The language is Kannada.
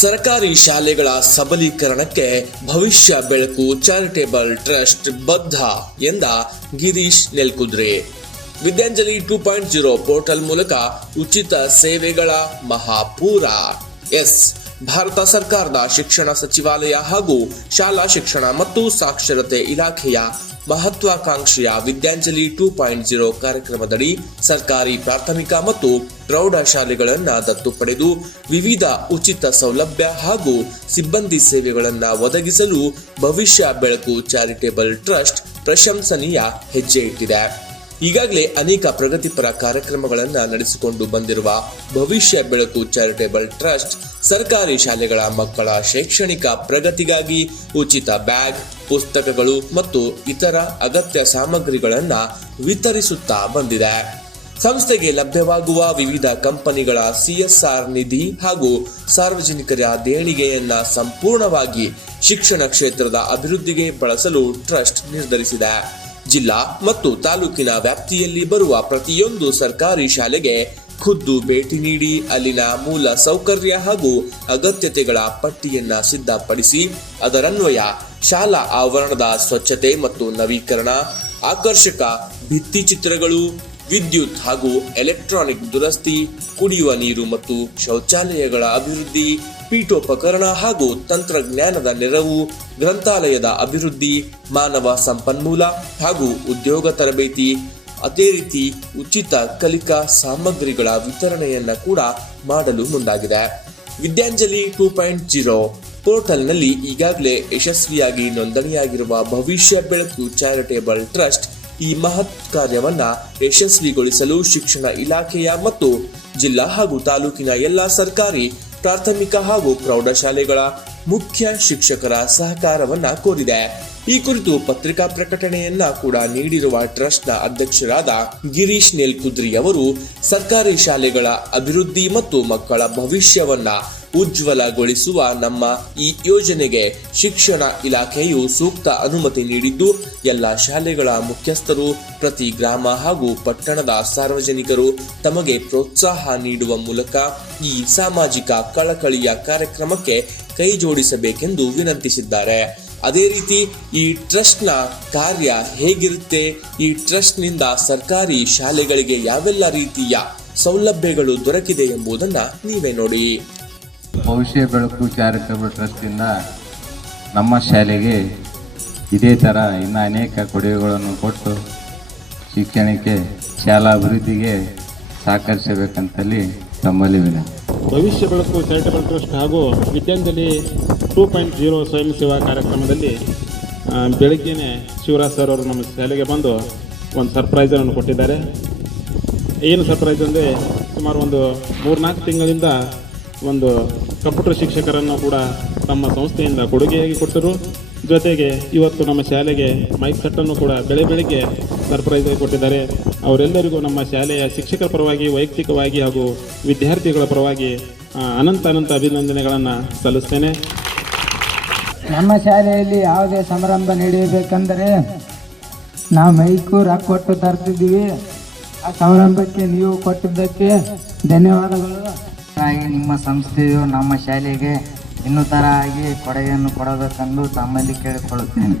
ಸರ್ಕಾರಿ ಶಾಲೆಗಳ ಸಬಲೀಕರಣಕ್ಕೆ ಭವಿಷ್ಯ ಬೆಳಕು ಚಾರಿಟೇಬಲ್ ಟ್ರಸ್ಟ್ ಬದ್ಧ ಎಂದ ಗಿರೀಶ್ ನೆಲ್ಕುದ್ರೆ. ವಿದ್ಯಾಂಜಲಿ 2.0 ಪೋರ್ಟಲ್ ಮೂಲಕ ಉಚಿತ ಸೇವೆಗಳ ಮಹಾಪೂರ. ಭಾರತ ಸರ್ಕಾರದ ಶಿಕ್ಷಣ ಸಚಿವಾಲಯ ಹಾಗೂ ಶಾಲಾ ಶಿಕ್ಷಣ ಮತ್ತು ಸಾಕ್ಷರತೆ ಇಲಾಖೆಯ ಮಹತ್ವಾಕಾಂಕ್ಷೆಯ ವಿದ್ಯಾಂಜಲಿ 2.0 ಕಾರ್ಯಕ್ರಮದಡಿ ಸರ್ಕಾರಿ ಪ್ರಾಥಮಿಕ ಮತ್ತು ಪ್ರೌಢ ಶಾಲೆಗಳನ್ನು ದತ್ತು ಪಡೆದು ವಿವಿಧ ಉಚಿತ ಸೌಲಭ್ಯ ಹಾಗೂ ಸಿಬ್ಬಂದಿ ಸೇವೆಗಳನ್ನು ಒದಗಿಸಲು ಭವಿಷ್ಯ ಬೆಳಕು ಚಾರಿಟೇಬಲ್ ಟ್ರಸ್ಟ್ ಪ್ರಶಂಸನೀಯ ಹೆಜ್ಜೆ ಇಟ್ಟಿದೆ. ಈಗಾಗಲೇ ಅನೇಕ ಪ್ರಗತಿಪರ ಕಾರ್ಯಕ್ರಮಗಳನ್ನು ನಡೆಸಿಕೊಂಡು ಬಂದಿರುವ ಭವಿಷ್ಯ ಬೆಳಕು ಚಾರಿಟೇಬಲ್ ಟ್ರಸ್ಟ್ ಸರ್ಕಾರಿ ಶಾಲೆಗಳ ಮಕ್ಕಳ ಶೈಕ್ಷಣಿಕ ಪ್ರಗತಿಗಾಗಿ ಉಚಿತ ಬ್ಯಾಗ್, ಪುಸ್ತಕಗಳು ಮತ್ತು ಇತರ ಅಗತ್ಯ ಸಾಮಗ್ರಿಗಳನ್ನು ವಿತರಿಸುತ್ತಾ ಬಂದಿದೆ. ಸಂಸ್ಥೆಗೆ ಲಭ್ಯವಾಗುವ ವಿವಿಧ ಕಂಪನಿಗಳ CSR ನಿಧಿ ಹಾಗೂ ಸಾರ್ವಜನಿಕರ ದೇಣಿಗೆಯನ್ನ ಸಂಪೂರ್ಣವಾಗಿ ಶಿಕ್ಷಣ ಕ್ಷೇತ್ರದ ಅಭಿವೃದ್ಧಿಗೆ ಬಳಸಲು ಟ್ರಸ್ಟ್ ನಿರ್ಧರಿಸಿದೆ. ಜಿಲ್ಲಾ ಮತ್ತು ತಾಲೂಕಿನ ವ್ಯಾಪ್ತಿಯಲ್ಲಿ ಬರುವ ಪ್ರತಿಯೊಂದು ಸರ್ಕಾರಿ ಶಾಲೆಗೆ ಖುದ್ದು ಭೇಟಿ ನೀಡಿ ಅಲ್ಲಿನ ಮೂಲ ಸೌಕರ್ಯ ಹಾಗೂ ಅಗತ್ಯತೆಗಳ ಪಟ್ಟಿಯನ್ನ ಸಿದ್ಧಪಡಿಸಿ ಅದರನ್ವಯ ಶಾಲಾ ಆವರಣದ ಸ್ವಚ್ಛತೆ ಮತ್ತು ನವೀಕರಣ, ಆಕರ್ಷಕ ಭಿತ್ತಿ ಚಿತ್ರಗಳು, ವಿದ್ಯುತ್ ಹಾಗೂ ಎಲೆಕ್ಟ್ರಾನಿಕ್ ದುರಸ್ತಿ, ಕುಡಿಯುವ ನೀರು ಮತ್ತು ಶೌಚಾಲಯಗಳ ಅಭಿವೃದ್ಧಿ, ಪೀಠೋಪಕರಣ ಹಾಗೂ ತಂತ್ರಜ್ಞಾನದ ನೆರವು, ಗ್ರಂಥಾಲಯದ ಅಭಿವೃದ್ಧಿ, ಮಾನವ ಸಂಪನ್ಮೂಲ ಹಾಗೂ ಉದ್ಯೋಗ ತರಬೇತಿ, ಅದೇ ರೀತಿ ಉಚಿತ ಕಲಿಕಾ ಸಾಮಗ್ರಿಗಳ ವಿತರಣೆಯನ್ನ ಕೂಡ ಮಾಡಲು ಮುಂದಾಗಿದೆ. ವಿದ್ಯಾಂಜಲಿ 2.0 ಪೋರ್ಟಲ್ನಲ್ಲಿ ಈಗಾಗಲೇ ಯಶಸ್ವಿಯಾಗಿ ನೋಂದಣಿಯಾಗಿರುವ ಭವಿಷ್ಯ ಬೆಳಕು ಚಾರಿಟೇಬಲ್ ಟ್ರಸ್ಟ್ ಈ ಮಹತ್ ಕಾರ್ಯವನ್ನ ಯಶಸ್ವಿಗೊಳಿಸಲು ಶಿಕ್ಷಣ ಇಲಾಖೆಯ ಮತ್ತು ಜಿಲ್ಲಾ ಹಾಗೂ ತಾಲೂಕಿನ ಎಲ್ಲ ಸರ್ಕಾರಿ ಪ್ರಾಥಮಿಕ ಹಾಗೂ ಪ್ರೌಢಶಾಲೆಗಳ ಮುಖ್ಯ ಶಿಕ್ಷಕರ ಸಹಕಾರವನ್ನ ಕೋರಿದೆ. ಈ ಕುರಿತು ಪತ್ರಿಕಾ ಪ್ರಕಟಣೆಯನ್ನ ಕೂಡ ನೀಡಿರುವ ಟ್ರಸ್ಟ್ನ ಅಧ್ಯಕ್ಷರಾದ ಗಿರೀಶ್ ನೆಲ್ಕುದ್ರಿ ಅವರು ಸರ್ಕಾರಿ ಶಾಲೆಗಳ ಅಭಿವೃದ್ಧಿ ಮತ್ತು ಮಕ್ಕಳ ಭವಿಷ್ಯವನ್ನ ಉಜ್ವಲಗೊಳಿಸುವ ನಮ್ಮ ಈ ಯೋಜನೆಗೆ ಶಿಕ್ಷಣ ಇಲಾಖೆಯು ಸೂಕ್ತ ಅನುಮತಿ ನೀಡಿದ್ದು ಎಲ್ಲ ಶಾಲೆಗಳ ಮುಖ್ಯಸ್ಥರು, ಪ್ರತಿ ಗ್ರಾಮ ಹಾಗೂ ಪಟ್ಟಣದ ಸಾರ್ವಜನಿಕರು ತಮಗೆ ಪ್ರೋತ್ಸಾಹ ನೀಡುವ ಮೂಲಕ ಈ ಸಾಮಾಜಿಕ ಕಳಕಳಿಯ ಕಾರ್ಯಕ್ರಮಕ್ಕೆ ಕೈ ಜೋಡಿಸಬೇಕೆಂದು ವಿನಂತಿಸಿದ್ದಾರೆ. ಅದೇ ರೀತಿ ಈ ಟ್ರಸ್ಟ್ನ ಕಾರ್ಯ ಹೇಗಿರುತ್ತೆ, ಈ ಟ್ರಸ್ಟ್ನಿಂದ ಸರ್ಕಾರಿ ಶಾಲೆಗಳಿಗೆ ಯಾವೆಲ್ಲ ರೀತಿಯ ಸೌಲಭ್ಯಗಳು ದೊರಕಿದೆ ಎಂಬುದನ್ನ ನೀವೇ ನೋಡಿ. ಭವಿಷ್ಯ ಬೆಳಕು ಚಾರಿಟೇಬಲ್ ಟ್ರಸ್ಟಿಂದ ನಮ್ಮ ಶಾಲೆಗೆ ಇದೇ ಥರ ಇನ್ನು ಅನೇಕ ಕೊಡುಗೆಗಳನ್ನು ಕೊಟ್ಟು ಶಿಕ್ಷಣಕ್ಕೆ ಶಾಲಾ ಅಭಿವೃದ್ಧಿಗೆ ಸಹಕರಿಸಬೇಕಂತಲ್ಲಿ ತಮ್ಮಲ್ಲಿ ವಿನಂತಿ. ಭವಿಷ್ಯ ಬೆಳಕು ಚಾರಿಟೇಬಲ್ ಟ್ರಸ್ಟ್ ಹಾಗೂ ವಿದ್ಯಾಂಜಲಿ 2.0 ಸ್ವಯಂ ಸೇವಾ ಕಾರ್ಯಕ್ರಮದಲ್ಲಿ ಬೆಳಗ್ಗೆನೇ ಶಿವರಾಜ್ ಸರ್ ಅವರು ನಮ್ಮ ಶಾಲೆಗೆ ಬಂದು ಒಂದು ಸರ್ಪ್ರೈಸನ್ನು ಕೊಟ್ಟಿದ್ದಾರೆ. ಏನು ಸರ್ಪ್ರೈಸ್ ಅಂದರೆ ಸುಮಾರು ಒಂದು 3-4 ತಿಂಗಳಿಂದ ಒಂದು ಕಂಪ್ಯೂಟರ್ ಶಿಕ್ಷಕರನ್ನು ಕೂಡ ತಮ್ಮ ಸಂಸ್ಥೆಯಿಂದ ಕೊಡುಗೆಯಾಗಿ ಕೊಟ್ಟರು. ಜೊತೆಗೆ ಇವತ್ತು ನಮ್ಮ ಶಾಲೆಗೆ ಮೈಕ್ ಸೆಟ್ಟನ್ನು ಕೂಡ ಬೆಳಗ್ಗೆ ಸರ್ಪ್ರೈಸ್ ಆಗಿ ಕೊಟ್ಟಿದ್ದಾರೆ. ಅವರೆಲ್ಲರಿಗೂ ನಮ್ಮ ಶಾಲೆಯ ಶಿಕ್ಷಕರ ಪರವಾಗಿ, ವೈಯಕ್ತಿಕವಾಗಿ ಹಾಗೂ ವಿದ್ಯಾರ್ಥಿಗಳ ಪರವಾಗಿ ಅನಂತ ಅಭಿನಂದನೆಗಳನ್ನು ಸಲ್ಲಿಸ್ತೇನೆ. ನಮ್ಮ ಶಾಲೆಯಲ್ಲಿ ಯಾವುದೇ ಸಮಾರಂಭ ನಡೆಯಬೇಕೆಂದರೆ ನಾವು ಮೈಕು ರೊಕ್ಕ ಕೊಟ್ಟು ತರ್ತಿದ್ದೀವಿ. ಆ ಸಮಾರಂಭಕ್ಕೆ ನೀವು ಕೊಟ್ಟಿದ್ದಕ್ಕೆ ಧನ್ಯವಾದಗಳು. ನಿಮ್ಮ ಸಂಸ್ಥೆಯು ನಮ್ಮ ಶಾಲೆಗೆ ಇನ್ನೂ ತರ ಆಗಿ ಕೊಡುಗೆಯನ್ನು ಕೊಡಬೇಕೆಂದು ತಮ್ಮಲ್ಲಿ ಕೇಳಿಕೊಳ್ಳುತ್ತೇನೆ.